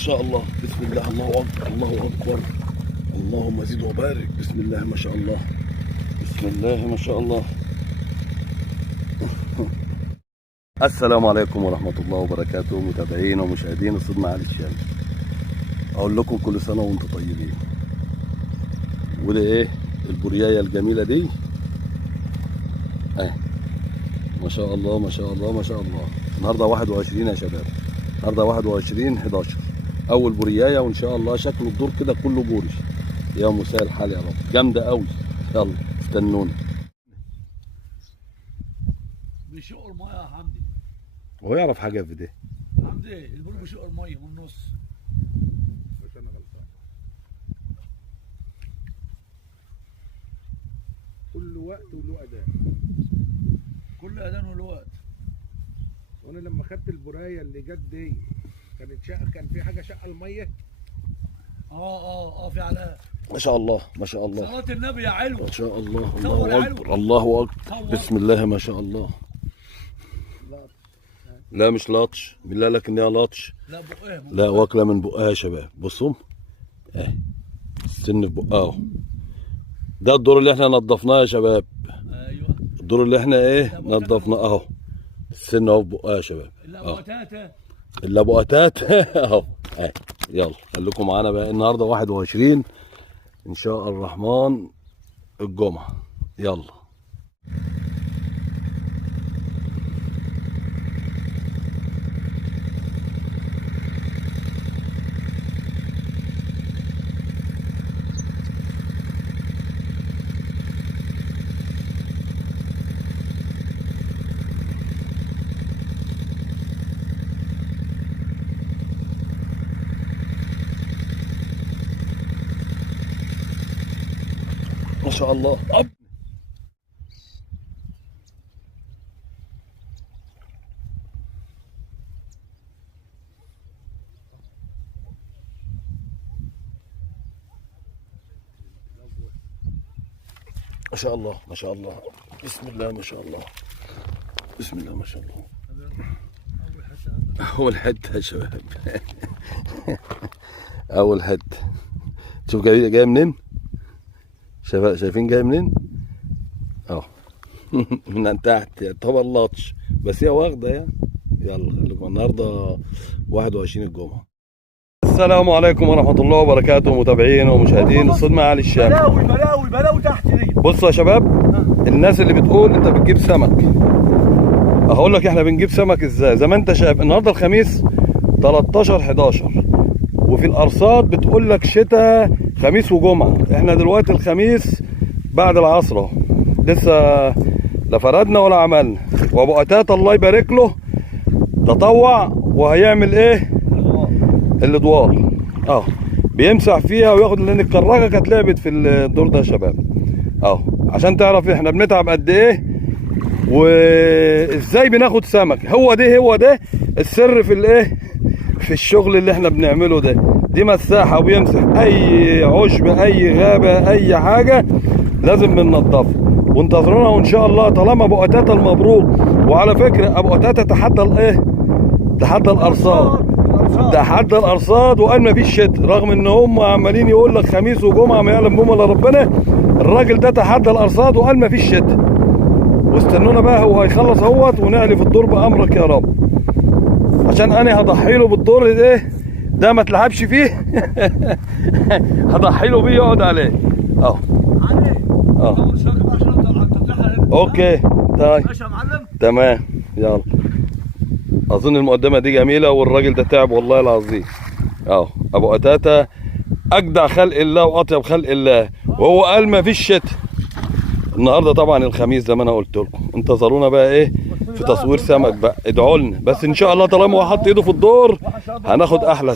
شاء الله. بسم الله، الله اكبر الله اكبر. اللهم زد وبارك. بسم الله ما شاء الله، بسم الله ما شاء الله. السلام عليكم ورحمة الله وبركاته، متابعين ومشاهدين استاذ معالي الشام. اقول لكم كل سنة وانتم طيبين. وده ايه البورياية الجميلة دي اهي، ما شاء الله ما شاء الله ما شاء الله. النهارده 21 يا شباب، النهارده 21/11 اول بورياية، وان شاء الله شكل الدور كده كله بوري. يا مساء الحال يا رب، جامدة قوي. يلا استنونا. بيشق الميه يا حمدي. هو يعرف حاجة في ده؟ حمدي البول بيشق الميه من النص. مش انا غلطان. كل وقت وله اداء، كل اذان وله وقت. وانا لما خدت البرايه اللي جت دي كانت شقه، كان في حاجه شقه الميه. في علاء. ما شاء الله ما شاء الله، صلاة النبي يا علو. ما شاء الله. صور الله حلو. اكبر الله اكبر. بسم الله ما شاء الله. لا مش لطش، بالله لك ان هي لطش. لا بقها. لا، واكله من بقها يا شباب. بصوا اهي السن في بقها اهو. ده الدور اللي احنا نضفناه يا شباب. ايوه الدور اللي احنا ايه نضفناه اهو. السن اهو في بقها يا شباب. لا اهو بقتاته. الا بقتات اهو اهي. يلا خليكم معانا بقى. النهارده 21 ان شاء الرحمن الجمعه. يلا ما شاء الله. ما شاء الله ما شاء الله. بسم الله ما شاء الله، بسم الله ما شاء الله. أول حتة يا شباب أول حتة. شوف جاي منين شباب، شايفين جاي منين؟ أهو من تحت يعتبر لطش، بس هي واخدة يعني. يلا خليكم النهارده 21 الجمعة. السلام عليكم ورحمة الله وبركاته، متابعين ومشاهدين استاذ معالي الشام. بلاوي تحت دي. بصوا يا شباب، الناس اللي بتقول انت بتجيب سمك، هقول لك احنا بنجيب سمك ازاي. زي ما انت شايف النهارده الخميس 13/11، وفي الارصاد بتقول لك شتاء خميس وجمعه. احنا دلوقتي الخميس بعد العصر اهو، لسه لا فردنا ولا عملنا. وابو قتاته الله يبارك له تطوع وهيعمل ايه الادوار اهو، بيمسح فيها وياخد، لان الكراكه كانت لعبت في الدور ده يا شباب اهو، عشان تعرف احنا بنتعب قد ايه وازاي بناخد سمك. هو ده السر في الايه، في الشغل اللي احنا بنعمله ده. دي مساحه وبيمسح اي عشب اي غابه اي حاجه لازم بننضفها. وانتظرونا وان شاء الله طالما ابو قتاته المبروك. وعلى فكره ابو قتاته تحدى الايه، تحدى الارصاد، تحدى الارصاد وقال ما فيش شتاء، رغم ان هم عمالين يقول لك خميس وجمعه ما يعلم بهم الا ربنا. الراجل ده تحدى الارصاد وقال ما فيش شتاء. واستنونا بقى، هو هيخلص اهوت ونعلي في الدور بامرك يا رب، عشان انا هضحي له بالدور ده ما تلعبش فيه هضحي له بيه يقعد عليه اهو. اوكي طيب ماشي يا معلم. تمام. يلا اظن المقدمه دي جميله، والراجل ده تعب والله العظيم اهو. ابو قتاته اجدع خلق الله واطيب خلق الله، وهو قال ما فيش شتاء. النهارده طبعا الخميس زي ما انا قلت لكم. انتظرونا بقى ايه في تصوير سمك بقى، ادعوا لنا بس ان شاء الله. طالما هو حط ايده في الدور هناخد احلى